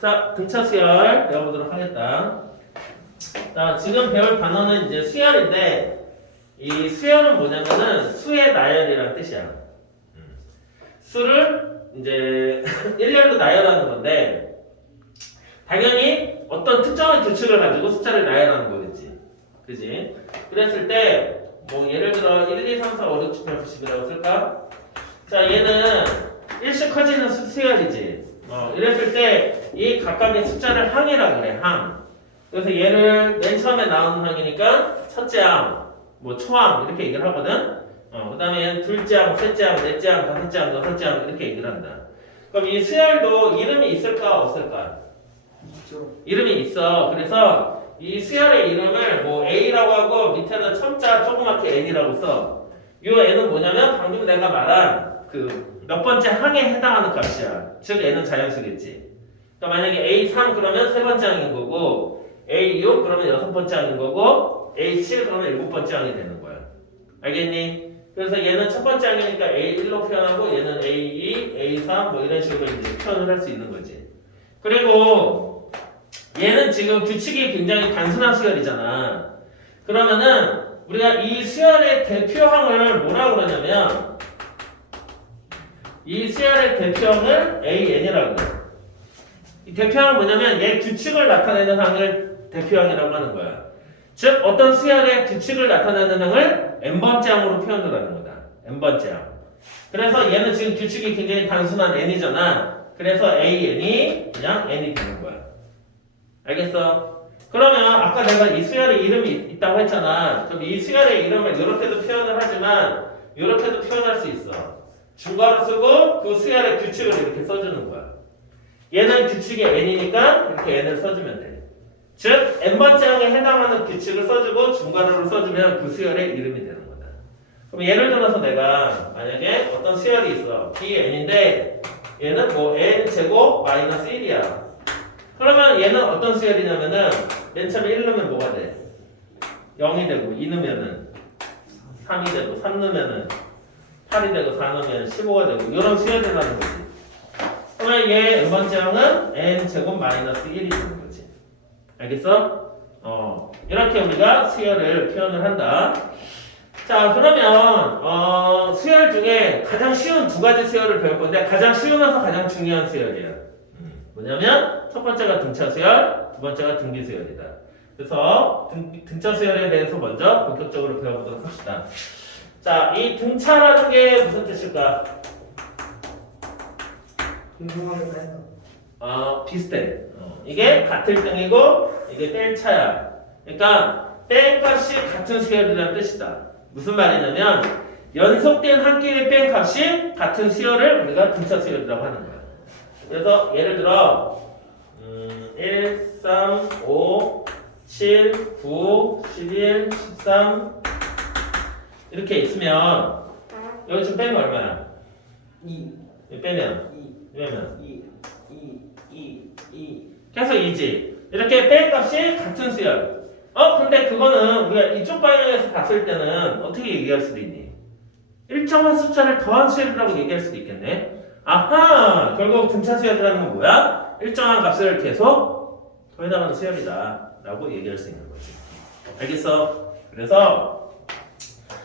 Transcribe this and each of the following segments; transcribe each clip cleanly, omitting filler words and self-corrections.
자, 등차 수열 배워보도록 하겠다. 자, 지금 배울 단어는 이제 수열인데, 이 수열은 뭐냐면은 수의 나열이라는 뜻이야. 수를 이제 일렬로 나열하는 건데, 당연히 어떤 특정한 규칙을 가지고 숫자를 나열하는 거겠지. 그지? 그랬을 때, 뭐 예를 들어 1, 2, 3, 4, 5, 6, 7, 8, 9, 10이라고 쓸까? 자, 얘는 일씩 커지는 수열이지. 이랬을 때 이 각각의 숫자를 항이라 그래. 항. 그래서 얘를 맨 처음에 나오는 항이니까 첫째 항, 뭐 초항 이렇게 얘기를 하거든. 그 다음에 얘는 둘째 항, 셋째 항, 넷째 항, 다섯째 항, 여섯째 항 이렇게 얘기를 한다. 그럼 이 수열도 이름이 있을까 없을까? 이름이 있어. 그래서 이 수열의 이름을 뭐 A라고 하고 밑에는 첨자 조그맣게 N이라고 써. 이 N은 뭐냐면 방금 내가 말한 그 몇 번째 항에 해당하는 값이야. 즉 N은 자연수겠지. 그러니까 만약에 A3 그러면 세 번째 항인 거고 A6 그러면 여섯 번째 항인 거고 A7 그러면 일곱 번째 항이 되는 거야. 알겠니? 그래서 얘는 첫 번째 항이니까 A1로 표현하고 얘는 A2, A3 뭐 이런 식으로 이제 표현을 할 수 있는 거지. 그리고 얘는 지금 규칙이 굉장히 단순한 수열이잖아. 그러면은 우리가 이 수열의 대표항을 뭐라고 그러냐면 이 수열의 대표항을 AN이라고 그래. 이 대표항은 뭐냐면 얘 규칙을 나타내는 항을 대표항이라고 하는 거야. 즉 어떤 수열의 규칙을 나타내는 항을 n번째 항으로 표현을 하는 거다. n번째 항. 그래서 얘는 지금 규칙이 굉장히 단순한 n이잖아. 그래서 AN이 그냥 n이 되는 거야. 알겠어? 그러면 아까 내가 이 수열의 이름이 있다고 했잖아. 그럼 이 수열의 이름을 이렇게도 표현을 하지만 이렇게도 표현할 수 있어. 중괄호 쓰고 그 수열의 규칙을 이렇게 써주는 거야. 얘는 규칙이 n이니까 이렇게 n을 써주면 돼. 즉 n번째 항에 해당하는 규칙을 써주고 중괄호를 써주면 그 수열의 이름이 되는 거다. 그럼 예를 들어서 내가 만약에 어떤 수열이 있어. bn인데 얘는 뭐 n제곱 마이너스 1이야. 그러면 얘는 어떤 수열이냐면은 맨 처음에 1 넣으면 뭐가 돼? 0이 되고 2 넣으면은 3이 되고 3 넣으면은 8이 되고 4 넣으면 15가 되고 이런 수열이라는 거지. 그러면 얘 n번째 항은 n제곱 마이너스 1이 되는 거지. 알겠어? 이렇게 우리가 수열을 표현을 한다. 자, 그러면 수열 중에 가장 쉬운 두 가지 수열을 배울 건데 가장 쉬우면서 가장 중요한 수열이야. 뭐냐면 첫 번째가 등차 수열, 두 번째가 등비 수열이다. 그래서 등차 수열에 대해서 먼저 본격적으로 배워보도록 합시다. 자, 이 등차라는 게 무슨 뜻일까? 비슷해. 이게 같을 등이고 이게 뺄 차야. 그러니까 뺀 값이 같은 수열이라는 뜻이다. 무슨 말이냐면 연속된 한 끼의 뺀 값이 같은 수열을 우리가 등차 수열이라고 하는 거야. 그래서 예를 들어 1, 3, 5, 7, 9, 11, 13 이렇게 있으면 여기 지금 빼면 얼마야? 2 빼면 2 계속 2지. 이렇게 뺀 값이 같은 수열. 근데 그거는 우리가 이쪽 방향에서 봤을 때는 어떻게 얘기할 수도 있니? 일정한 숫자를 더한 수열이라고 얘기할 수도 있겠네. 아하! 결국 등차 수열이라는 건 뭐야? 일정한 값을 계속 더해나가는 수열이다 라고 얘기할 수 있는 거지. 알겠어? 그래서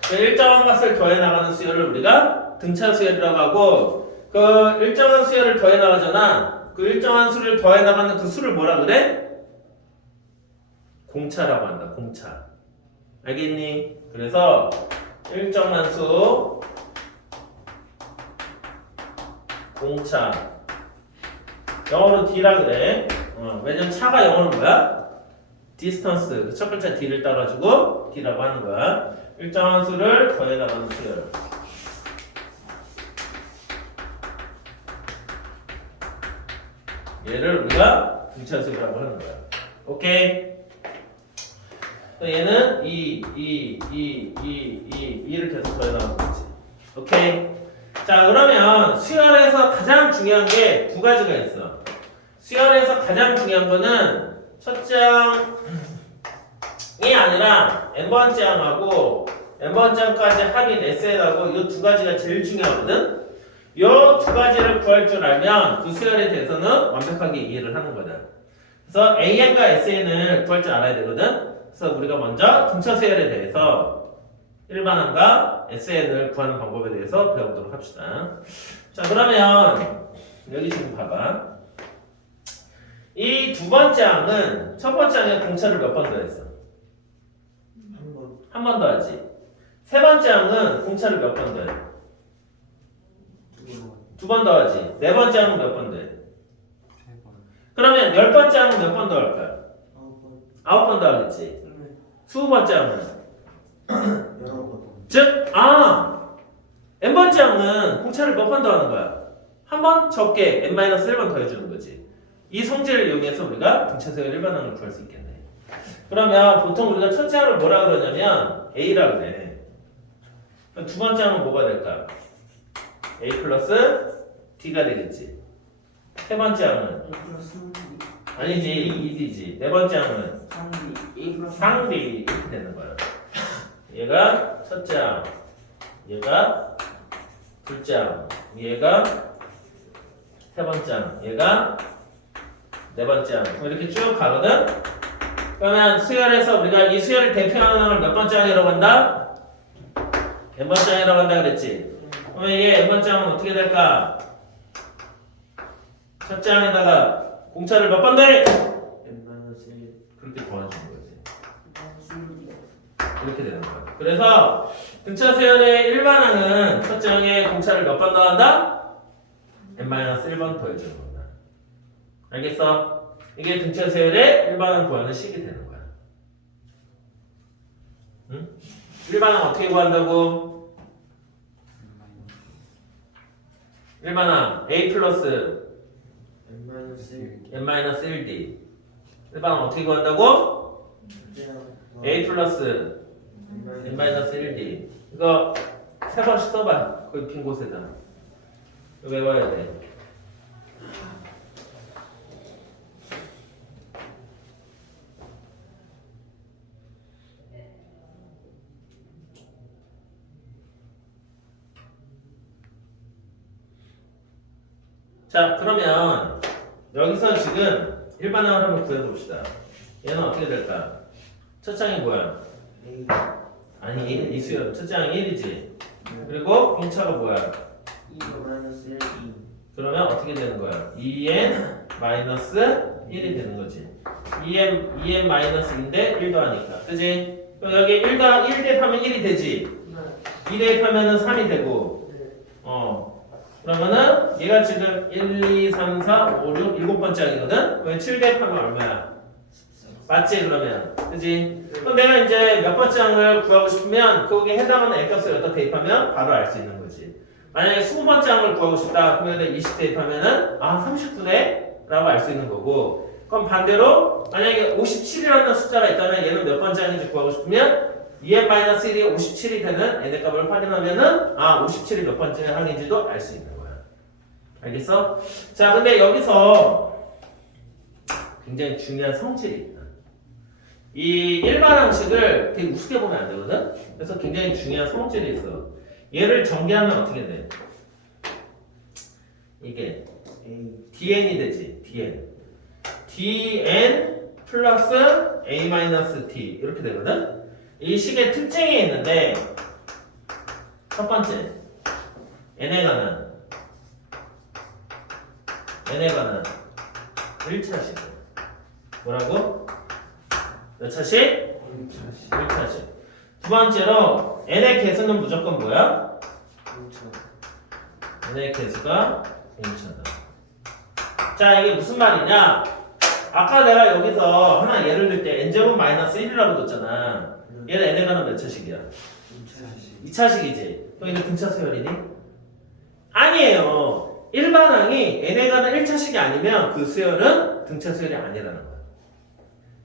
그 일정한 값을 더해나가는 수열을 우리가 등차 수열이라고 하고 그 일정한 수열을 더해나가잖아. 그 일정한 수를 더해나가는 그 수를 뭐라 그래? 공차라고 한다. 공차. 알겠니? 그래서 일정한 수 공차. 영어로 D라 그래. 왜냐면 차가 영어로 뭐야? distance. 첫 글자 D를 따라주고 D라고 하는 거야. 일정한 수를 더해나가는 수열. 얘를 우리가 등차 수열이라고 하는 거야. 오케이? 얘는 2를 계속 더해나가는 거지. 오케이? 자, 그러면 수열에서 가장 중요한 게 두 가지가 있어. 수열에서 가장 중요한 거는 첫째 항이 아니라 n번째 항하고 n번째 항까지 합이 SN하고 이 두 가지가 제일 중요하거든. 요 두 가지를 구할 줄 알면 그 수열에 대해서는 완벽하게 이해를 하는 거다. 그래서 AN과 SN을 구할 줄 알아야 되거든. 그래서 우리가 먼저 등차 수열에 대해서 일반항과 SN을 구하는 방법에 대해서 배워보도록 합시다. 자, 그러면 여기 지금 봐봐. 이 두 번째 항은 첫 번째 항에 공차를 몇 번 더했어? 한 번 더하지. 세 번째 항은 공차를 몇 번 더해? 두 번 더하지. 네 번째 항은 몇 번 더해? 그러면 열 번째 항은 몇 번 더할 거야? 9번 더하겠지. 20번째 항은? 즉, n번째 항은 공차를 몇 번 더하는 거야? 한 번 적게 n-1번 더해주는 거지. 이 성질을 이용해서 우리가 등차 수열 일반항을 구할 수 있겠네. 그러면 보통 우리가 첫째 항을 뭐라 그러냐면 A라 그래. 두 번째 항은 뭐가 될까? A 플러스 D가 되겠지. 세 번째 항은? 아니지, 2D지. 네 번째 항은? 상디 이렇게 되는 거야. 얘가 첫째 항, 얘가 둘째 항, 얘가 세 번째 항, 얘가 네 번째 항. 이렇게 쭉 가거든? 그러면 수열에서 우리가 이 수열을 대표하는 항을 몇 번째 항이라고 한다? n번째 항이라고 한다 그랬지? 그러면 얘 n번째 항은 어떻게 될까? 첫째 항에다가 공차를 몇 번 더해? 그렇게 더해주는 거지. 이렇게 되는 거야. 그래서 등차 수열의 일반항은 첫째 항에 공차를 몇 번 더한다? n-1번 더해주는 거다. 알겠어? 이게 등차 수열의 일반항 구하는 식이 되는 거야. 응? 일반항 어떻게 구한다고? 일반항 A 플러스 n-1d. 일반항 어떻게 구한다고? A 플러스 n-1d. 이거 세 번씩 써봐. 거기 빈 곳에다. 이거 외워야 돼. 자, 그러면 여기서 지금 일반항을 한번 구해봅시다. 얘는 어떻게 될까? 첫 장이 뭐야? 아니, 이 수열. 첫 장이 1이지. 그리고 공차가 뭐야? 그러면 어떻게 되는 거야? 2n-1이 되는 거지. 2n-1인데 1 더하니까. 그지? 그럼 여기 1 대입하면 1이 되지? 2 대입하면 3이 되고. 그러면은 얘가 지금 1, 2, 3, 4, 5, 6, 7번째 항이거든? 그럼 7 대입하면 얼마야? 맞지 그러면? 그지? 그럼 내가 이제 몇 번째 항을 구하고 싶으면 거기에 해당하는 A값을 여기다 대입하면 바로 알 수 있는 거지. 만약에 20번째 항을 구하고 싶다. 그러면 여기다 20 대입하면은 39네? 라고 알 수 있는 거고. 그럼 반대로 만약에 57이라는 숫자가 있다면 얘는 몇 번째 항인지 구하고 싶으면 2n-1이 57이 되는 n의 값을 확인하면은 57이 몇 번째 항인지도 알 수 있는 거야. 알겠어? 자, 근데 여기서 굉장히 중요한 성질이 있다. 이 일반항식을 되게 우습게 보면 안 되거든? 그래서 굉장히 중요한 성질이 있어. 얘를 전개하면 어떻게 돼? 이게 dn이 되지. dn 플러스 a-t 이렇게 되거든? 이 식의 특징이 있는데 첫 번째 n에 관한 1차식 뭐라고? 몇 차식? 1차식. 두 번째로 n의 개수는 무조건 뭐야? n의 개수가 0차다. 자, 이게 무슨 말이냐? 아까 내가 여기서 하나 예를 들 때 n제곱 마이너스 1이라고 뒀잖아. 얘는 n에 관한 몇 차식이야? 2차식이지. 그럼 이거 등차 수열이니? 아니에요. 일반항이 n에 관한 1차식이 아니면 그 수열은 등차 수열이 아니라는 거야.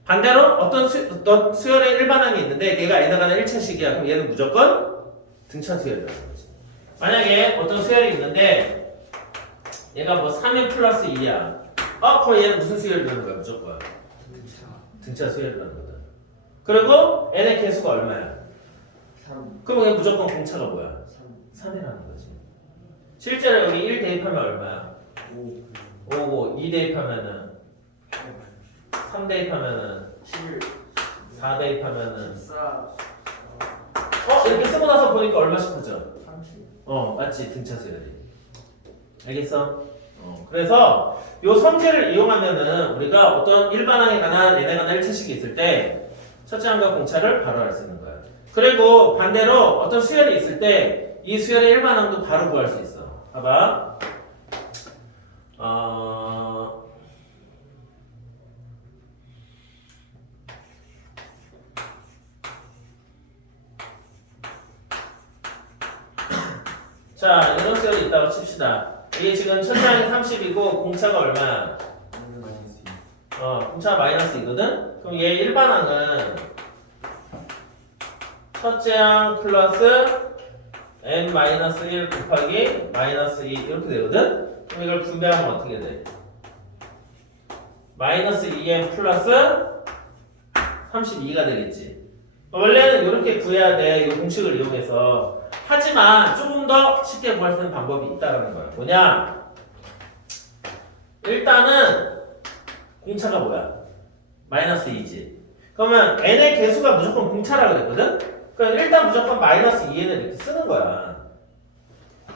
반대로 어떤 수열의 일반항이 있는데 걔가 n에 관한 1차식이야. 그럼 얘는 무조건 등차 수열이라는 거지. 만약에 어떤 수열이 있는데 얘가 뭐 3n 플러스 2야. 그럼 얘는 무슨 수열이라는 거야? 무조건 등차 수열이라는 거다. 그리고 n의 개수가 얼마야? 3. 그럼 얘 무조건 공차가 뭐야? 3이라는 거지. 실제로 여기 1 대입하면 얼마야? 5 5고 2 대입하면은 3 대입하면은 7 4 대입하면은 14 이렇게 쓰고 나서 보니까 얼마씩 크죠? 30 맞지 등차 수열이. 알겠어? 그래서 요 성질을 이용하면은 우리가 어떤 일반항에 관한 n에 관한 1차식이 있을 때 첫째 항과 공차를 바로 알 수 있는 거야. 그리고 반대로 어떤 수열이 있을 때 이 수열의 일반항도 바로 구할 수 있어. 봐봐. 자, 이런 수열이 있다고 칩시다. 이게 지금 첫째 항이 30이고 공차가 얼마야? 공차가 마이너스 2거든? 그럼 얘 일반항은 첫째 항 플러스 n-1 곱하기 마이너스 2 이렇게 되거든? 그럼 이걸 분배하면 어떻게 돼? 마이너스 2n 플러스 32가 되겠지. 원래는 이렇게 구해야 돼. 이 공식을 이용해서. 하지만 조금 더 쉽게 구할 수 있는 방법이 있다는 거야. 뭐냐? 일단은 공차가 뭐야? 마이너스 2지. 그러면 n의 개수가 무조건 공차라 그랬거든? 그럼 일단 무조건 마이너스 2n을 이렇게 쓰는 거야.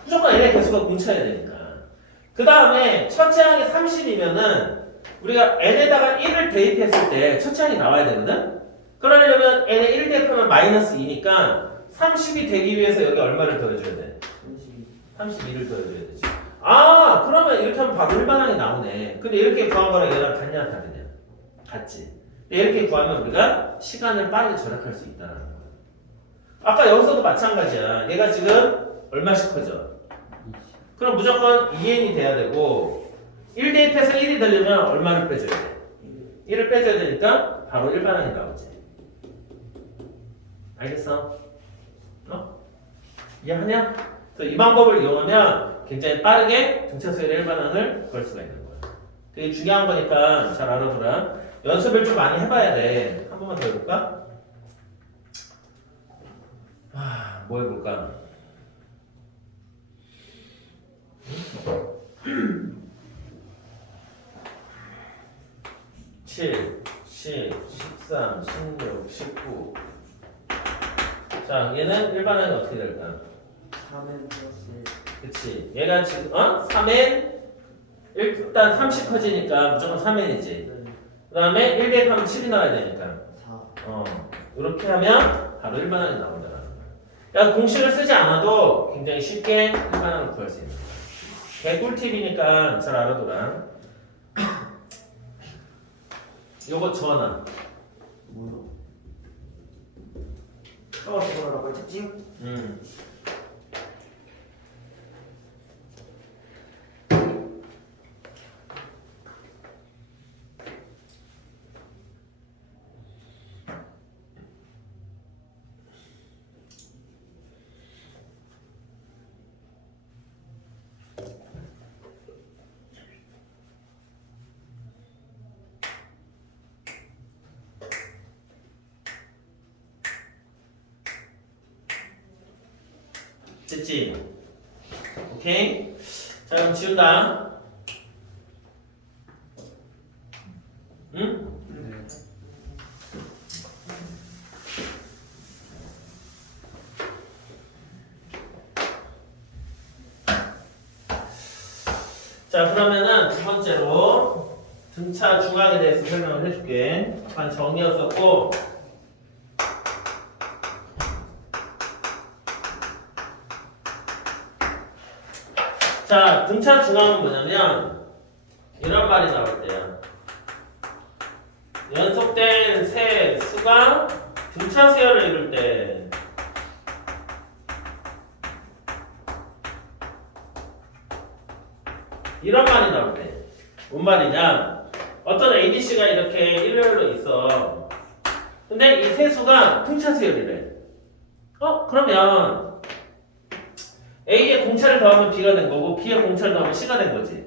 무조건 n의 개수가 공차여야 되니까. 그 다음에 첫째 항이 30이면은 우리가 n에다가 1을 대입했을 때 첫째 항이 나와야 되거든? 그러려면 n에 1 대입하면 마이너스 2니까 30이 되기 위해서 여기 얼마를 더해줘야 돼? 32를 더해줘야 되지. 그러면 이렇게 하면 바로 일반항이 나오네. 근데 이렇게 구한 거랑 얘랑 같냐 다르냐? 같지. 근데 이렇게 구하면 우리가 시간을 빠르게 절약할 수 있다는 거야. 아까 여기서도 마찬가지야. 얘가 지금 얼마씩 커져? 그럼 무조건 2n이 돼야 되고 1 대입해서 1이 되려면 얼마를 빼줘야 돼? 1을 빼줘야 되니까 바로 일반항이 나오지. 알겠어? 이해하냐? 그래서 이 방법을 이용하면 굉장히 빠르게 등차 수열의 일반항을 구할 수가 있는 거야. 되게 중요한 거니까 잘 알아두라. 연습을 좀 많이 해봐야 돼. 한 번만 더 해볼까? 뭐 해볼까? 7, 10, 13, 16, 19. 자, 얘는 일반항이 어떻게 될까? 3n 플러스 1 그치. 얘가 지금, 3n? 일단 30 커지니까 무조건 3n이지. 그 다음에 1 대입하면 7이 나와야 되니까. 4 이렇게 하면 바로 일반항이 나온다는 거야. 그러니까 공식을 쓰지 않아도 굉장히 쉽게 일반항을 구할 수 있는 거야. 개꿀팁이니까 잘 알아둬라. 요거 적어놔. 뭐요? 적어라고 특징? 됐지? 오케이? 자, 그럼 지운다. 응? 네. 자, 그러면은 두 번째로 등차 중앙에 대해서 설명을 해줄게. 약간 정리였었고, 자, 등차 중앙은 뭐냐면 이런 말이 나올 때야. 연속된 세 수가 등차 수열을 이룰 때 이런 말이 나올 때 뭔 말이냐? 어떤 ABC가 이렇게 일렬로 있어. 근데 이 세 수가 등차 수열이래. 그러면 A에 공차를 더하면 B가 된 거고 B에 공차를 더하면 C가 된 거지.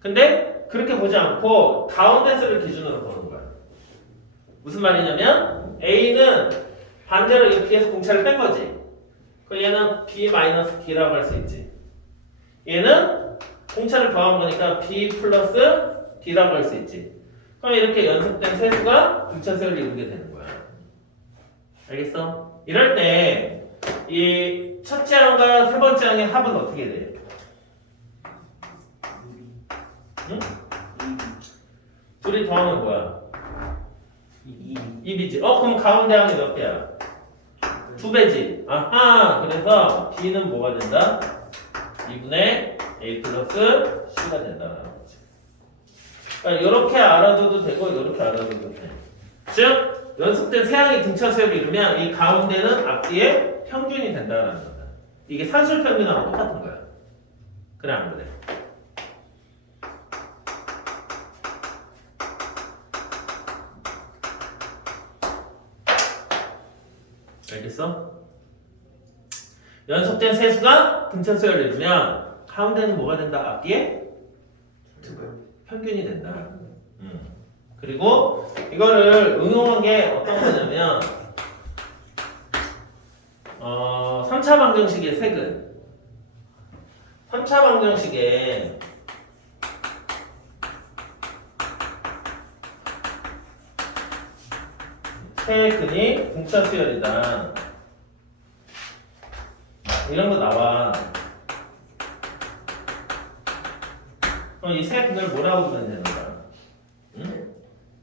근데 그렇게 보지 않고 가운데 수를 기준으로 보는 거야. 무슨 말이냐면 A는 반대로 이 B에서 공차를 뺀 거지. 그럼 얘는 B-D라고 할 수 있지. 얘는 공차를 더한 거니까 b 플러스 d라고 할 수 있지. 그럼 이렇게 연속된 세수가 등차수열을 이루게 되는 거야. 알겠어? 이럴 때 이 첫째 항과 세 번째 항의 합은 어떻게 돼? 응? 둘이 더하면 뭐야? 2이지. 그럼 가운데 항이 몇 개야? 2배지. 아하. 그래서 b는 뭐가 된다? 2분의 a 플러스 c가 된다. 그러니까 이렇게 알아둬도 되고 이렇게 알아둬도 돼. 즉 연속된 세 항의 등차수열을 이루면 이 가운데는 앞뒤의 평균이 된다는 거다. 이게 산술 평균하고 똑같은 거야. 그래 안 그래? 알겠어? 연속된 세수가 등차수열을 이루면 가운데는 뭐가 된다? 앞뒤에 평균이 된다. 그리고 이거를 응용한 게 어떤 거냐면 3차 방정식의 색은 3차 방정식에 세근이 등차수열이다. 이런 거 나와. 그럼 이 세근을 뭐라고 부르면 되는 거야? 응?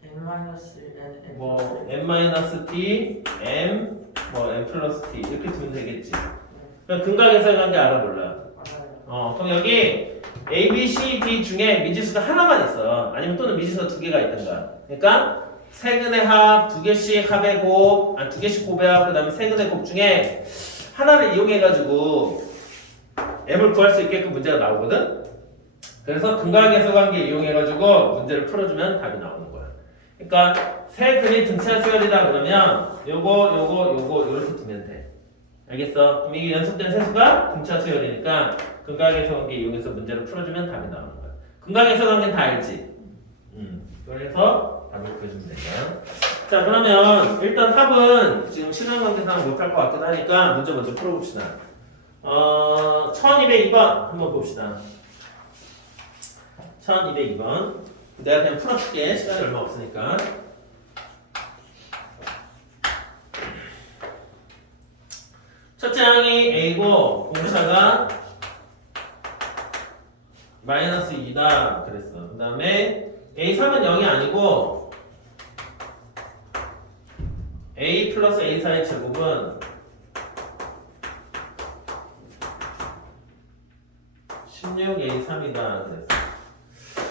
n-n 뭐 n-t, m, 뭐 n 플러스 t 이렇게 두면 되겠지. 그럼 근각에서 관계 알아 몰라? 그럼 여기 a, b, c, d 중에 미지수가 하나만 있어. 아니면 또는 미지수가 두 개가 있던가. 그러니까 세근의 합, 두 개씩 합의 곱, 두 개씩 곱의 합, 그 다음에 세근의 곱 중에 하나를 이용해가지고 m을 구할 수 있게끔 문제가 나오거든. 그래서 근각에서 관계 이용해가지고 문제를 풀어주면 답이 나오는 거야. 그러니까 세 근이 등차수열이다 그러면 요거 이렇게 두면 돼. 알겠어? 그럼 이게 연속된 세수가 등차수열이니까 근각에서 관계 이용해서 문제를 풀어주면 답이 나오는 거야. 근각에서 관계는 다 알지? 그래서 답을 구해주면 되냐. 자 그러면 일단 합은 지금 시간관계상 못할 것 같긴 하니까 문제 먼저 풀어봅시다. 1202번 한번 봅시다. 1202번. 내가 그냥 풀어줄게. 시간이 얼마 없으니까. 첫째 항이 A고 공차가 마이너스 2다 그랬어. 그 다음에 A3은 0이 아니고 A 플러스 A4의 제곱은 16A3이다 그랬어.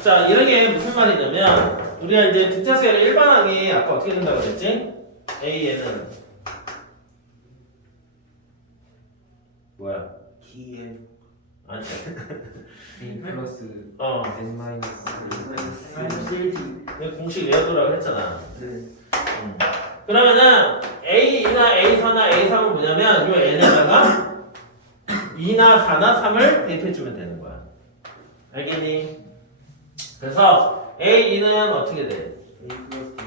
자, 이런 게 무슨 말이냐면 우리가 이제 등차수열의 일반항이 아까 어떻게 된다고 그랬지? A에는 뭐야? dn 아니 A 플러스 n 마이너스 이거 공식 외워두라고 했잖아. 네. 그러면은 A나 A4나 A3은 뭐냐면 요 n에다가 2나 4나 3을 대입해주면 되는 거야. 알겠니? 그래서 A2는 어떻게 돼? a 플러스 d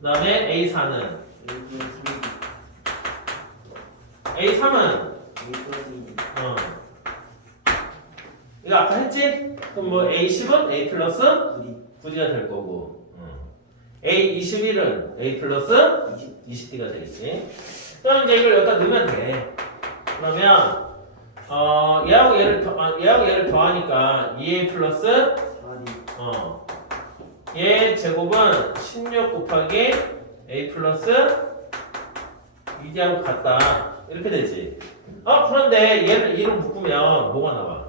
그 다음에 A4는 a 플러스 d A3은 a 플러스 d 이거 아까 했지? 그럼 뭐 A10은 A 플러스 9d 9D가 될 거고 A21은 A 플러스 20D가 되겠지. 그럼 이제 이걸 여기다 넣으면 돼. 그러면 얘하고 얘를 더하니까 2A 플러스 4d 얘 제곱은 16 곱하기 A 플러스 2D하고 같다. 이렇게 되지. 그런데 얘를 2로 묶으면 뭐가 나와?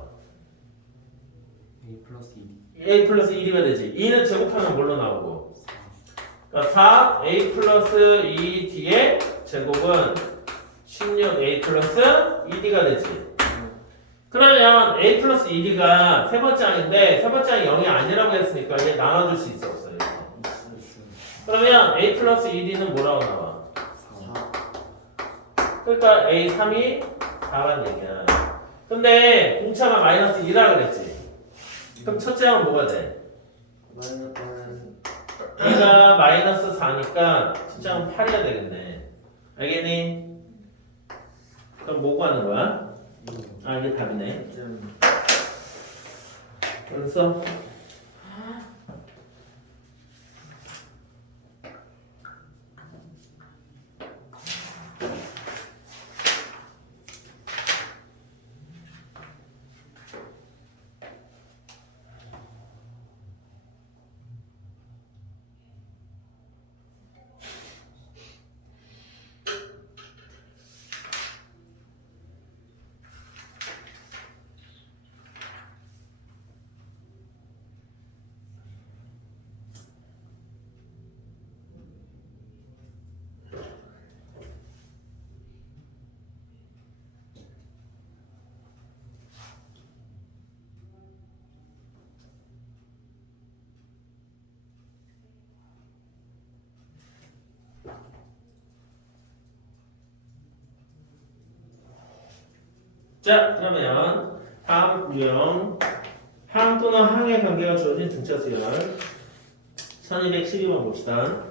A 플러스 2 A 플러스 1이가 되지. 2는 제곱하면 뭘로 나오고? 그러니까 4 A 플러스 2D의 제곱은 16 A 플러스 2D가 되지. 그러면 A 플러스 2D가 세 번째 항인데 세 번째 항이 0이 아니라고 했으니까 얘 나눠줄 수 있어 없어요? 그러면 A 플러스 2D는 뭐라고 나와? 4 그러니까 A3이 4란 얘기야. 근데 공차가 마이너스 2라 그랬지. 그럼 첫째 항은 뭐가 돼? 얘가 마이너스 4니까 첫째 항은 8이야 되겠네. 알겠니? 그럼 뭐 구하는 거야? 아 이게 답이네. 좀 그래서 자 그러면 다음 유형 항 또는 항의 관계가 주어진 등차 수열 1212번 봅시다.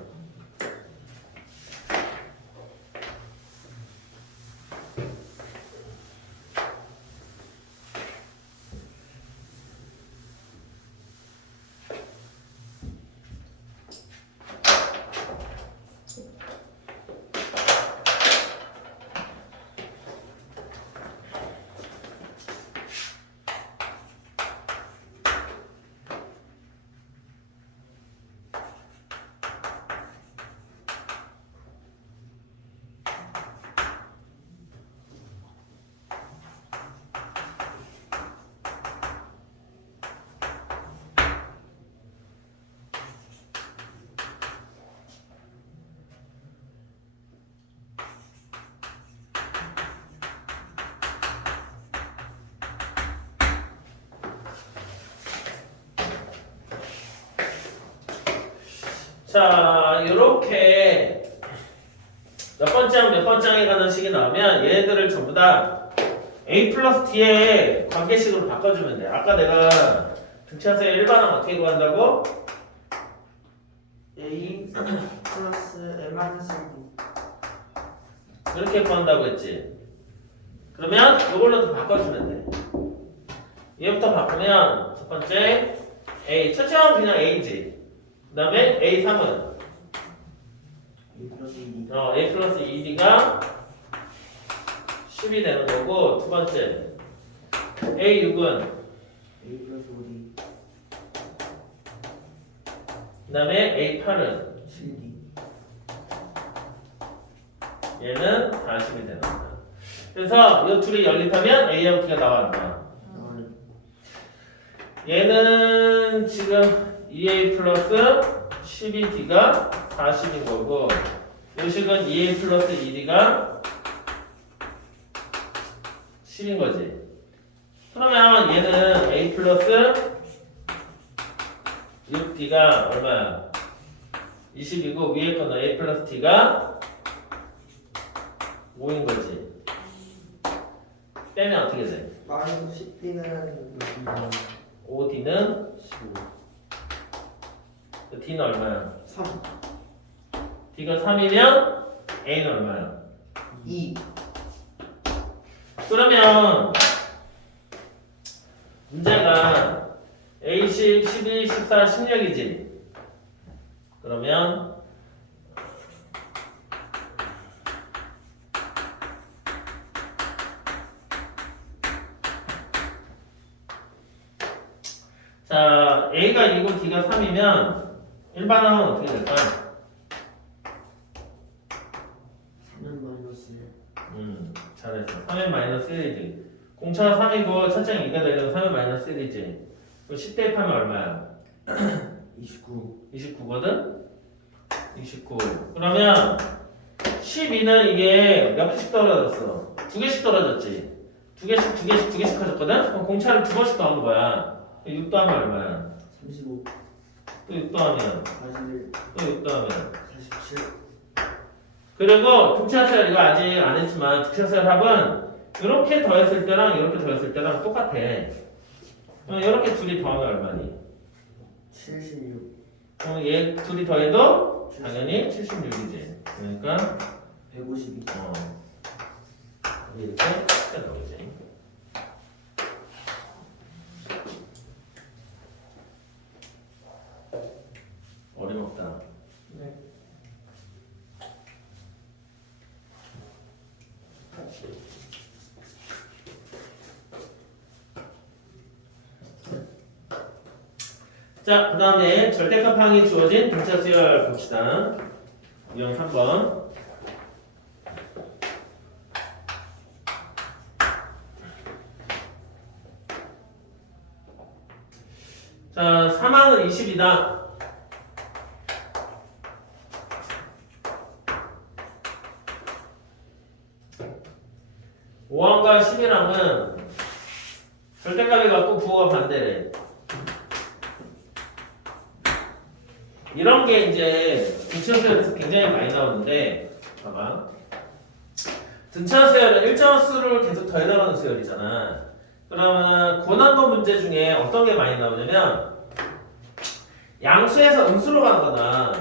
자, 요렇게 몇 번장에 가는 식이 나오면 얘네들을 전부 다 A 플러스 D의 관계식으로 바꿔주면 돼. 아까 내가 등차수의 일반항 어떻게 구한다고? A 플러스 M 마이너스 그렇게 구한다고 했지. 그러면 요걸로 더 바꿔주면 돼. 얘부터 바꾸면 첫 번째 A, 첫째 항은 그냥 A지. 그 다음에 A3은 A 플러스 2D A 플러스 2D가 10이 되는 거고, 두 번째 A6은 A 플러스 5D 그 다음에 A8은 7D 얘는 다 10이 되는 거야. 그래서 이 둘이 연립하면 A하고 D가 나왔다. 얘는 지금 2A 플러스 12D가 40인 거고, 이 식은 2A 플러스 2D가 10인 거지. 그러면 얘는 A 플러스 6D가 얼마야? 20이고, 위에 거는 A 플러스 D가 5인 거지. 빼면 어떻게 돼? 마이너스 10D는 5D는 15 D는 얼마야? 3 D가 3이면 A는 얼마야? 2 그러면 문제가 A10, 12, 14, 16이지. 그러면 자, A가 2고 D가 3이면 일반항은 어떻게 될까? 3은 마이너스 1 잘했어. 3의 마이너스 1이지. 공차가 3이고 첫째가 2가 되려면 3의 마이너스 1이지. 그럼 10 대입하면 얼마야? 29 29거든? 29. 그러면 12는 이게 몇 개씩 떨어졌어? 두 개씩 떨어졌지. 두 개씩 하셨거든? 그럼 공차를 두 번씩 더한 거야. 6 더하면 얼마야? 35 또 6 더하면 41 또 6 더하면 47 그리고 등차수열 이거 아직 안 했지만 등차수열 합은 이렇게 더했을 때랑 이렇게 더했을 때랑 똑같아. 이렇게 둘이 더하면 얼마니? 76 그럼 얘 둘이 더해도 당연히 76이지. 그러니까 152 이렇게 되는 거지. 자, 그 다음에 절대값항이 주어진 등차 수열 봅시다. 유형 3번. 자, 사망은 20이다. 5항과 11항은 절대값이 같고 부호가 반대래. 이런 게 이제 등차수열에서 굉장히 많이 나오는데, 봐봐. 등차수열은 일정한 수를 계속 더해나가는 수열이잖아. 그러면 고난도 문제 중에 어떤 게 많이 나오냐면 양수에서 음수로 가는 거다.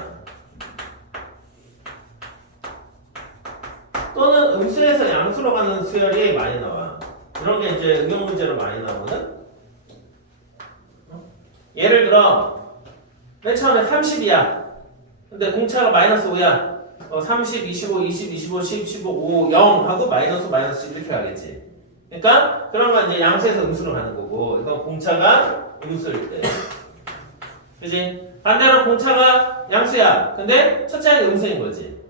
또는 음수에서 양수로 가는 수열이 많이 나와. 이런 게 이제 응용 문제로 많이 나오거든. 예를 들어 맨 처음에 30이야. 근데 공차가 마이너스 5야. 30, 25, 20, 25, 10, 15, 5, 0 하고 마이너스 10 이렇게 가겠지. 그러니까 그런 건 이제 양수에서 음수로 가는 거고, 이건 공차가 음수일 때. 그지? 반대로 공차가 양수야. 근데 첫째 항이 음수인 거지.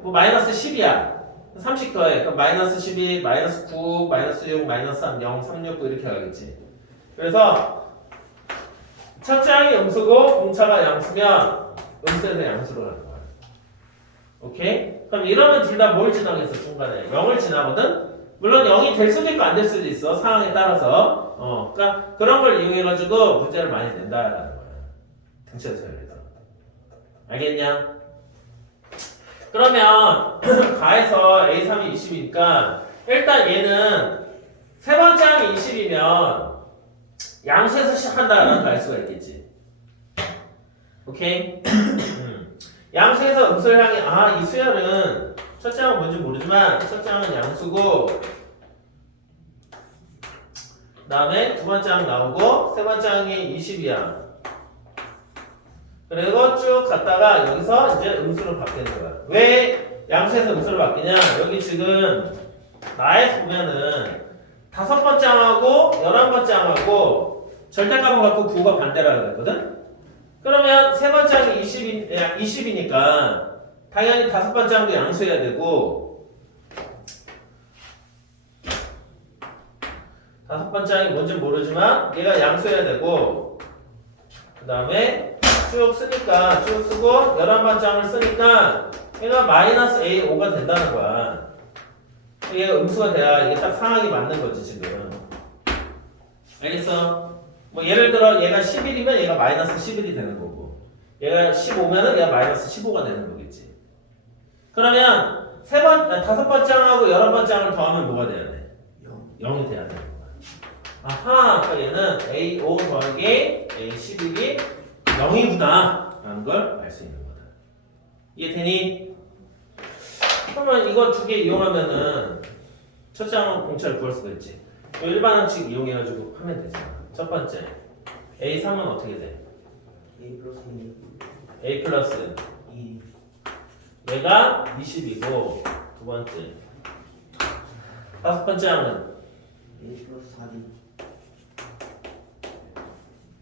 뭐 마이너스 10이야. 30 더해. 그럼 마이너스 12, 마이너스 9, 마이너스 6, 마이너스 3, 0, 3, 6, 9 이렇게 가겠지. 그래서 첫째 항이 음수고 공차가 양수면 음수에서 양수로 가는 거야. 오케이? 그럼 이러면 둘 다 뭘 지나겠어? 중간에 0을 지나거든? 물론 0이 될 수도 있고 안 될 수도 있어. 상황에 따라서. 그러니까 그런 걸 이용해가지고 문제를 많이 낸다라는 거야. 등차수열에서. 알겠냐? 그러면 가에서 A3이 20이니까 일단 얘는 세 번째 항이 20이면 양수에서 시작한다라는 걸 알 수가 있겠지. 오케이? 양수에서 음수를 향해 이 수열은 첫째 항은 뭔지 모르지만 첫째 항은 양수고 그 다음에 두 번째 항 나오고 세 번째 항이 20이야. 그리고 쭉 갔다가 여기서 이제 음수로 바뀌는 거야. 왜 양수에서 음수로 바뀌냐? 여기 지금 나에서 보면은 5번째 항하고 11번째 항하고 절대값은 갖고 부호가 반대라고 그랬거든? 그러면 세 번째 항이 20이니까 당연히 5번째 항도 양수해야 되고 5번째 항이 뭔지 모르지만 얘가 양수해야 되고 그 다음에 쭉 쓰니까 쭉 쓰고 11번째 항을 쓰니까 얘가 마이너스 A5가 된다는 거야. 얘가 음수가 돼야 이게 딱 상황이 맞는 거지 지금. 알겠어? 뭐 예를 들어 얘가 11이면 얘가 마이너스 11이 되는 거고 얘가 15면은 얘가 마이너스 15가 되는 거겠지. 그러면 5번째 항하고 11번째 항을 더하면 뭐가 돼야 돼? 0이 돼야 되는 거야. 아하, 그러니까 얘는 A5 더하기 A11이 0이구나 라는 걸 알 수 있는 거다. 이해되니? 그러면 이거 두 개 이용하면은 첫째 항은 공차를 구할 수가 있지. 일반 항식 이용해가지고 하면 되잖아. 첫 번째 A3은 어떻게 돼? A 플러스 2. A 플러스 2. 얘가 20이고 두 번째 5번째 항은 A 플러스 4D.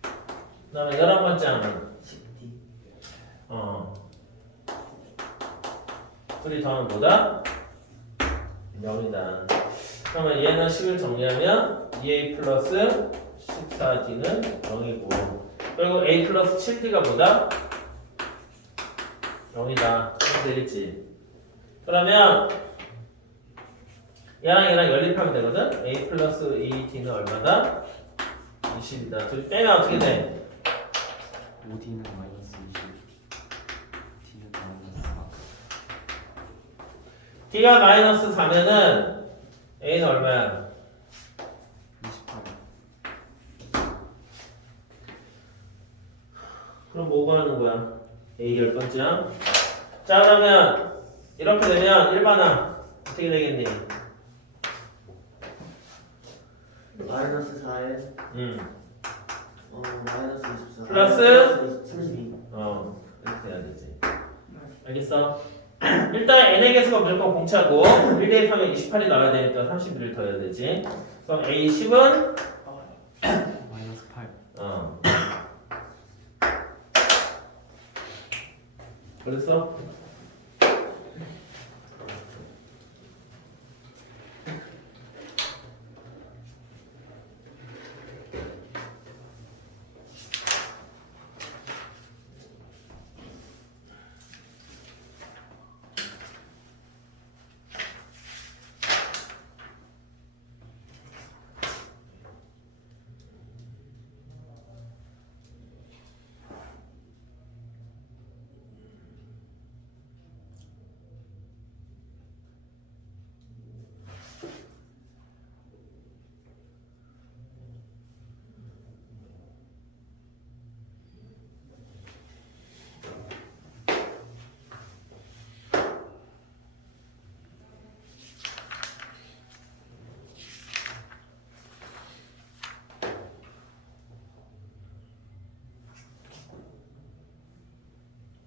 그 다음에 11번째 항은 10D. 둘이 더하면 뭐다? 0이다. 그러면 얘는 10을 정리하면 2A 플러스 14D는 0이고 그리고 A 플러스 7D가 뭐다? 0이다. 이렇게 되겠지. 그러면 얘랑 연립하면 되거든? A 플러스 2D는 얼마다? 20이다. 둘이 빼면 어떻게 돼? 5D는 마이너스 20 D는 마이너스 4 D가 마이너스 4면은 A는 얼마야? 28 그럼 뭐가 하는 거야? A 10번째야? 자 그러면 이렇게 되면 일반항 어떻게 되겠니? 마이너스 4에 마이너스 24. 플러스? 32. 이렇게 해야 되지. 알겠어? 일단 n의 개수가 무조건 공차고 1 대입하면 28이 나와야 되니까 31을 더해야 되지. 그럼 A10은 마이너스 8 그랬어?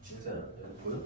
진짜 여기 보여?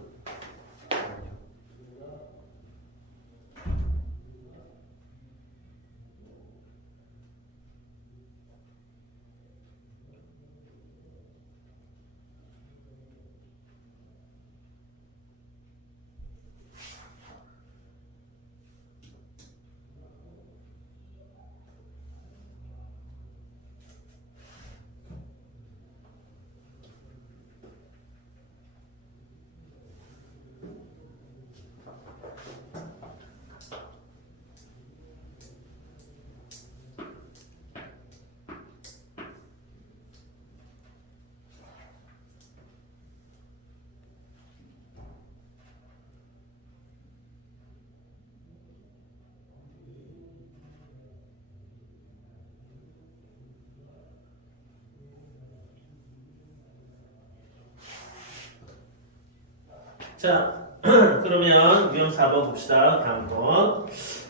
자, 그러면 유형 4번 봅시다. 다음 번.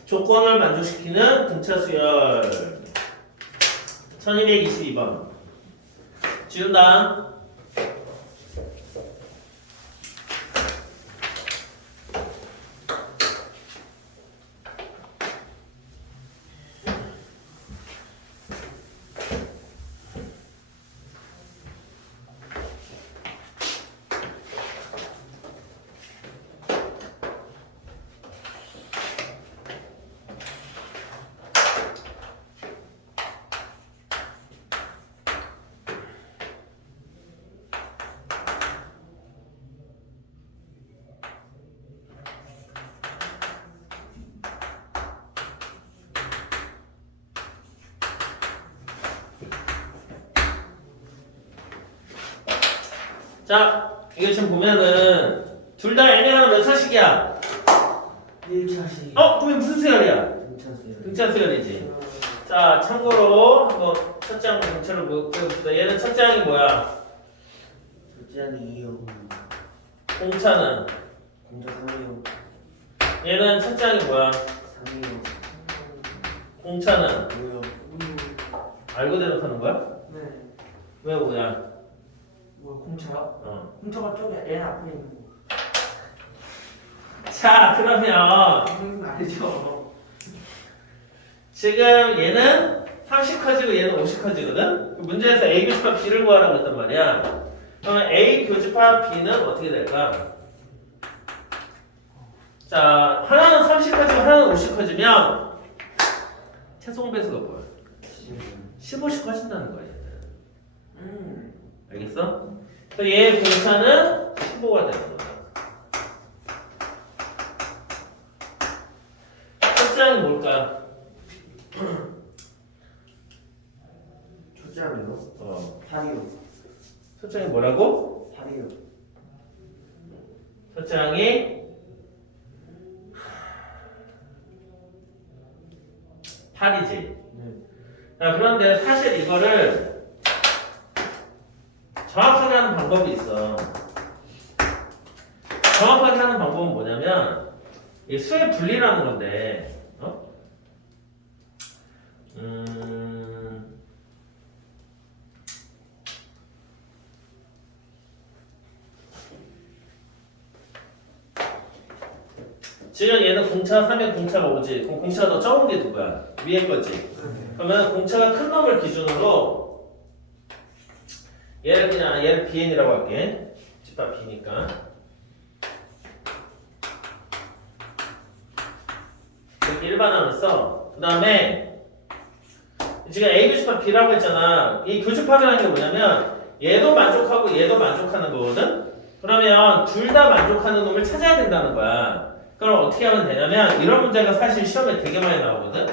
조건을 만족시키는 등차 수열 1222번. 지운다. 자, 이거 지금 보면은 둘 다 N이랑 몇 차식이야? 1차씩 그게 무슨 수열이야? 등차수열 등차 수열이지. 자, 참고로 한번 첫째 항 등차를 보여봅시다. 얘는 첫째 항이 뭐야? 둘째 항이 2요 공차는? 공차 3이요 얘는 첫째 항이 뭐야? 3이요 공차는? 5요 알고 대답하는 거야? 네. 왜 5야? 뭐 공차요? 어. 공차가 쪽에 N 앞에 있는 거. 자, 그러면 알죠. 지금 얘는 30 커지고 얘는 50 커지거든? 문제에서 A 교집합 B를 구하라고 했단 말이야. 그러면 A 교집합 B는 어떻게 될까? 자, 하나는 30 커지고 하나는 50 커지면 최소 배수가 뭐야? 15씩 커진다는 거야, 얘는. 알겠어? 그래서 얘의 공차는 15가 되는 거야. 첫째 항이 뭘까? 첫째 항이요? 8이요 첫째 항이 뭐라고? 8이요 첫째 항이 8이지. 네 자, 그런데 사실 이거를 정확하게 하는 방법이 있어. 정확하게 하는 방법은 뭐냐면 이 수의 분리라는 건데, 지금 얘는 공차 3에 공차가 5지. 그럼 공차가 더 적은 게 누구야? 위에 거지. 그러면 공차가 큰 놈을 기준으로 얘를 그냥 얘를 BN이라고 할게. 집합 B니까 이렇게 일반항을 써. 그 다음에 지금 A 교집합 B라고 했잖아. 이 교집합이라는 게 뭐냐면 얘도 만족하고 얘도 만족하는 거거든. 그러면 둘 다 만족하는 놈을 찾아야 된다는 거야. 그럼 어떻게 하면 되냐면 이런 문제가 사실 시험에 되게 많이 나오거든.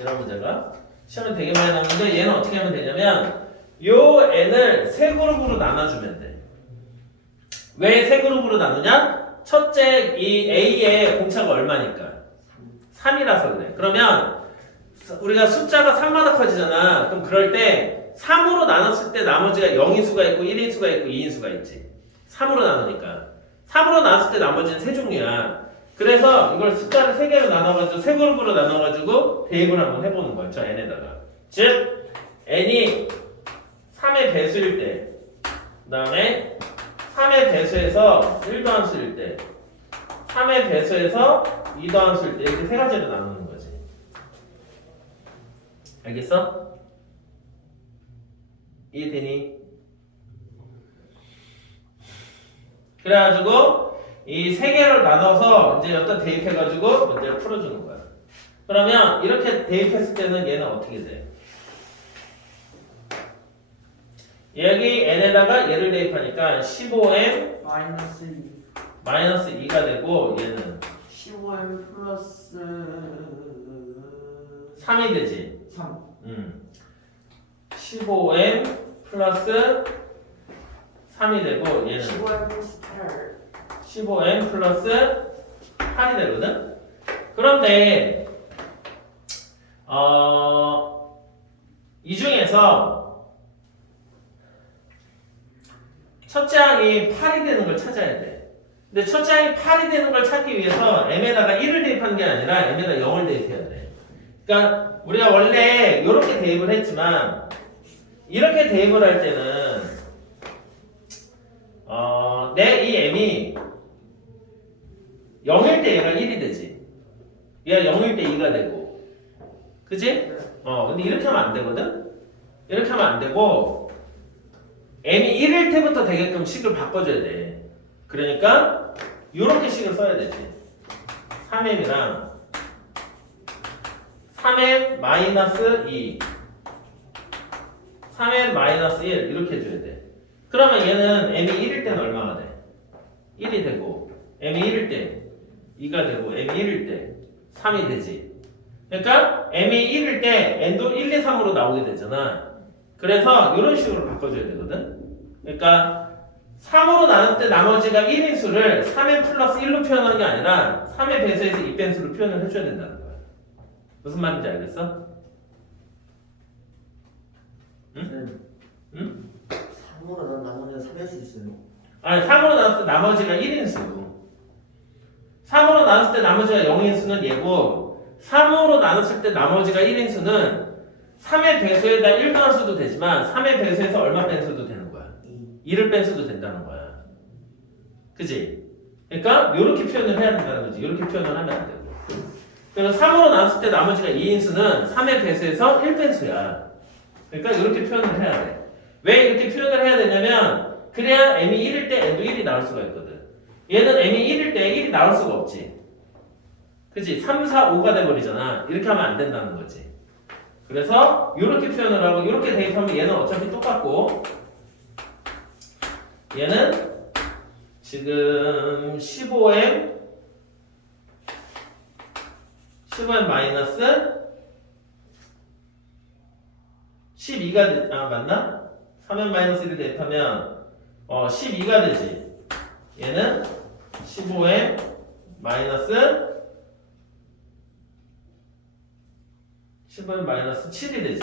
이런 문제가 시험에 되게 많이 나오는데 얘는 어떻게 하면 되냐면 요 n을 세 그룹으로 나눠주면 돼. 왜 세 그룹으로 나누냐? 첫째 이 A의 공차가 얼마니까? 3이라서 그래. 그러면 우리가 숫자가 3마다 커지잖아. 그럼 그럴 때 3으로 나눴을 때 나머지가 0인수가 있고 1인수가 있고 2인수가 있지. 3으로 나누니까. 3으로 나눴을 때 나머지는 세 종류야. 그래서 이걸 숫자를 3개로 나눠가지고 세 그룹으로 나눠가지고 대입을 한번 해보는 거야. 저 n에다가. 즉 n이 3의 배수일 때, 그 다음에 3의 배수에서 1더함수일 때, 3의 배수에서 2더함수일 때 이렇게 세 가지로 나누는 거지. 알겠어? 이해되니? 그래가지고 이 세 개를 나눠서 이제 여기다 대입해가지고 문제를 풀어주는 거야. 그러면 이렇게 대입했을 때는 얘는 어떻게 돼? 여기 n에다가 얘를 대입하니까 15m 마이너스 2 마이너스 2가 되고 얘는 15m 플러스 3이 되지. 3 15m 플러스 3이 되고 얘는 15m 플러스 8 15m 플러스 8이 되거든. 그런데 이 중에서 첫째 항이 8이 되는 걸 찾아야 돼. 근데 첫째 항이 8이 되는 걸 찾기 위해서 m에다가 1을 대입하는 게 아니라 m에다 0을 대입해야 돼. 그러니까 우리가 원래 이렇게 대입을 했지만 이렇게 대입을 할 때는 내 이 m이 0일 때 얘가 1이 되지. 얘가 0일 때 2가 되고. 그지? 근데 이렇게 하면 안 되거든? 이렇게 하면 안 되고 m이 1일 때부터 되게끔 식을 바꿔줘야 돼. 그러니까 이렇게 식을 써야 되지. 3m이랑 3m 마이너스 2 3m 마이너스 1 이렇게 해줘야 돼. 그러면 얘는 m이 1일 때는 얼마가 돼? 1이 되고 m이 1일 때 2가 되고 m이 1일 때 3이 되지. 그러니까 m이 1일 때 n도 1, 2, 3으로 나오게 되잖아. 그래서 이런 식으로 바꿔줘야 되거든. 그러니까 3으로 나눌 때 나머지가 1인수를 3n 플러스 1로 표현하는 게 아니라 3의 배수에서 2변수로 표현을 해줘야 된다는 거야. 무슨 말인지 알겠어? 응? 응? 3으로 난 나머지가 3일 수 있어요. 아니 3으로 나눴을 때 나머지가 1인수 3으로 나눴을 때 나머지가 0인수는 얘고 3으로 나눴을 때 나머지가 1인수는 3의 배수에다 1 더한 수도 되지만 3의 배수에서 얼마 뺀 수도 되는 거야. 2를 뺀 수도 된다는 거야. 그지? 그러니까 이렇게 표현을 해야 된다는 거지. 이렇게 표현을 하면 안 되고. 그래서 3으로 나눴을 때 나머지가 2인수는 3의 배수에서 1 뺀 수야. 그러니까 이렇게 표현을 해야 돼. 왜 이렇게 표현을 해야 되냐면 그래야 m이 1일 때 n도 1이 나올 수가 있거든. 얘는 m이 1일 때 1이 나올 수가 없지. 그치? 3, 4, 5가 돼버리잖아. 이렇게 하면 안 된다는 거지. 그래서 이렇게 표현을 하고 이렇게 대입하면 얘는 어차피 똑같고 얘는 지금 15m 마이너스 12가 맞나? 3m 마이너스 1을 대입하면 12가 되지. 얘는 15m 마이너스 15m 마이너스 7이 되지.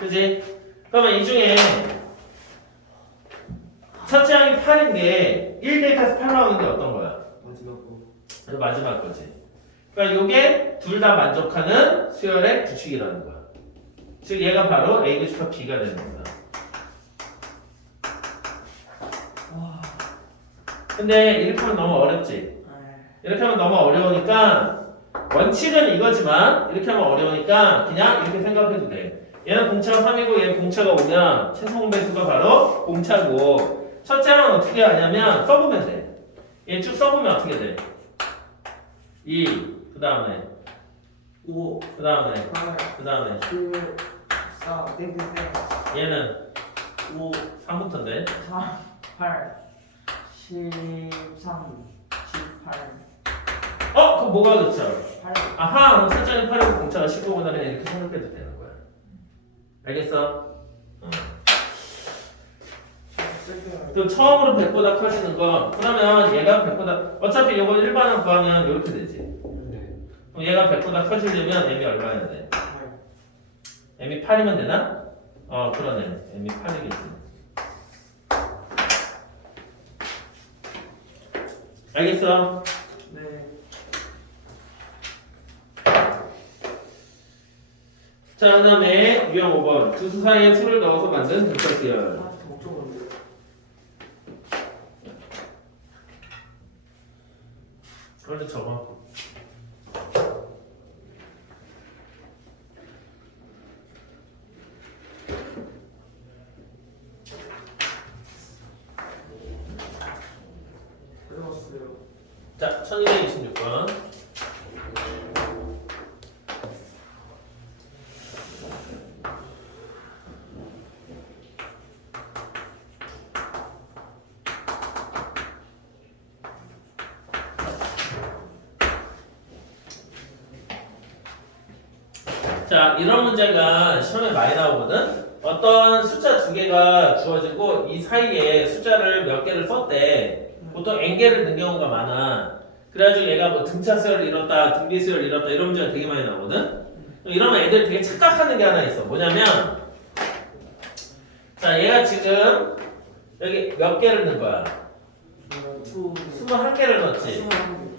그지? 그러면 이 중에 첫째 항이 8인 게 1 대입해서 8 나오는 게 어떤 거야? 마지막 거. 마지막 거지. 그러니까 이게 둘 다 만족하는 수열의 규칙이라는 거야. 즉 얘가 바로 A 교집합 B가 되는 거야. 근데 이렇게 하면 너무 어렵지? 이렇게 하면 너무 어려우니까 원칙은 이거지만 이렇게 하면 어려우니까 그냥 이렇게 생각해도 돼. 얘는 공차가 3이고 얘는 공차가 5면 최소 배수가 바로 공차고 첫째 항은 어떻게 하냐면 써보면 돼. 얘 쭉 써보면 어떻게 돼? 2, 그 다음에 5, 그 다음에 8, 그 다음에 7, 4, 땡땡땡. 얘는 5, 3부터인데 4, 8, 13, 18, 그럼 뭐가 그쵸? 8. 아하, 설정이 8이고 공차가 19보다 그냥 이렇게 생각해도 되는 거야. 알겠어? 그럼 처음으로 100보다 커지는 거 그러면 얘가 100보다 어차피 이거 일반을 구하면 이렇게 되지. 네. 그럼 얘가 100보다 커지려면 m이 얼마여야 돼? m이 8이면 되나? 그러네. m이 8이겠지. 알겠어? 네. 자, 그 다음에 유형 5번. 두 수 사이에 수를 넣어서 만든 등짝기열. 아, 목적으로. 얼른 적어. 들어왔어요. 자, 1226번. 자, 이런 문제가 시험에 많이 나오거든? 어떤 숫자 두 개가 주어지고 이 사이에 숫자를 몇 개를 썼대. 보통 n개를 넣은 경우가 많아. 그래가지고 얘가 뭐 등차 수열을 잃었다, 등비 수열을 잃었다 이런 문제가 되게 많이 나오거든? 이러면 애들 되게 착각하는 게 하나 있어. 뭐냐면 자, 얘가 지금 여기 몇 개를 넣은 거야? 21개를 넣었지.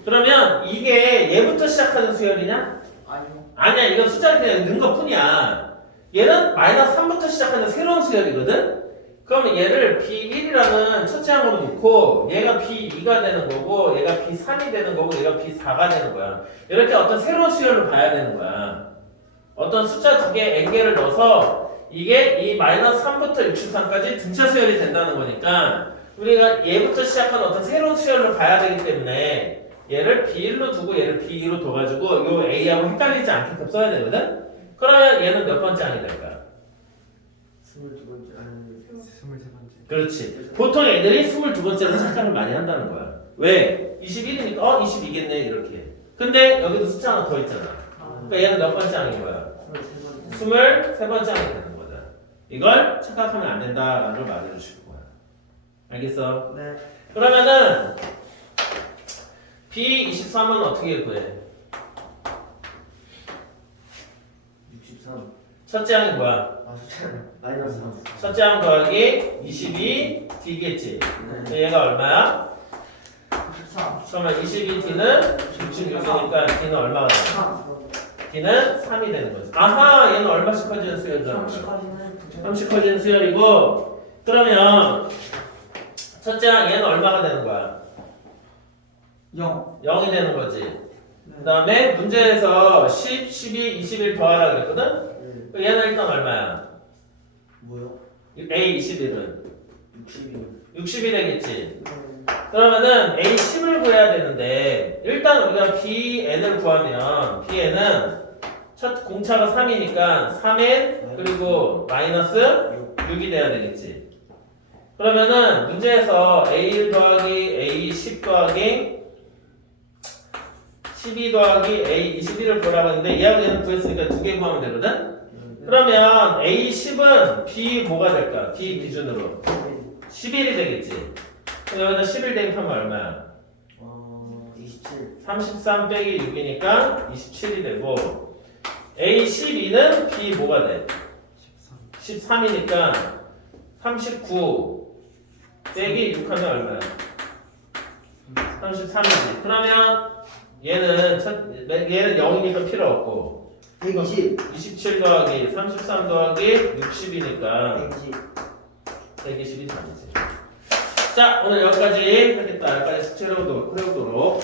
그러면 이게 얘부터 시작하는 수열이냐? 아니요. 아니야, 이건 숫자를 그냥 넣은 것 뿐이야. 얘는 마이너스 3부터 시작하는 새로운 수열이거든? 그러면 얘를 B1이라는 첫째 항으로 놓고 얘가 B2가 되는 거고 얘가 B3이 되는 거고 얘가 B4가 되는 거야. 이렇게 어떤 새로운 수열을 봐야 되는 거야. 어떤 숫자 두 개 n개를 넣어서 이게 이 마이너스 3부터 63까지 등차 수열이 된다는 거니까 우리가 얘부터 시작하는 어떤 새로운 수열을 봐야 되기 때문에 얘를 B1로 두고 얘를 B2로 둬가지고 요 A하고 헷갈리지 않게끔 써야 되거든? 그러면 얘는 몇 번째 항이 될까? 22번째 아니 23번째. 그렇지. 보통 애들이 22번째로 착각을 많이 한다는 거야. 왜? 21이니까 22겠네 이렇게. 근데 여기도 숫자 하나 더 있잖아. 그러니까 얘는 몇 번째 항인 거야? 23번째 항이 되는 거다. 이걸 착각하면 안 된다라는 걸 말해주시는 거야. 알겠어? 네. 그러면은 B23은 어떻게 구해? 63 첫째 항이 뭐야? 아 숫자 마이너스 3 첫째 항 더하기 22 D겠지? 네. 얘가 얼마야? 13. 그러면 22D는 66이니까 D는 얼마가 돼? D는 3이 되는 거지. 아하, 얘는 얼마씩 커지는 수열이잖아. 30 커지는 수열이고, 그러면 첫째 항 얘는 얼마가 되는 거야? 0. 0이 되는 거지. 네. 그 다음에 문제에서 10, 12, 21 더하라 그랬거든? 네. 그럼 얘는 일단 얼마야? 뭐요? A 21은 62 60이 되겠지. 네. 그러면은 A 10을 구해야 되는데 일단 우리가 BN을 구하면 BN은 첫 공차가 3이니까 3n 그리고 마이너스 6이 돼야 되겠지. 그러면은 문제에서 A1 더하기 A10 더하기 12 더하기 A21을 구하라고 했는데 얘하고 얘는 구했으니까 두 개 구하면 되거든? 그러면 A10은 B 뭐가 될까? B 기준으로 11이 되겠지. 그럼 여기다 11 대입하면 얼마야? 27 33 빼기 6이니까 27이 되고 A12는 B 뭐가 돼? 13. 13이니까 39 빼기 6 하면 얼마야? 33이지. 그러면 얘는 0이니까 필요 없고 120 27 더하기 33 더하기 60이니까 120 120이 3이지. 자, 오늘 여기까지 하겠다. 여기까지 숙제를 해보도록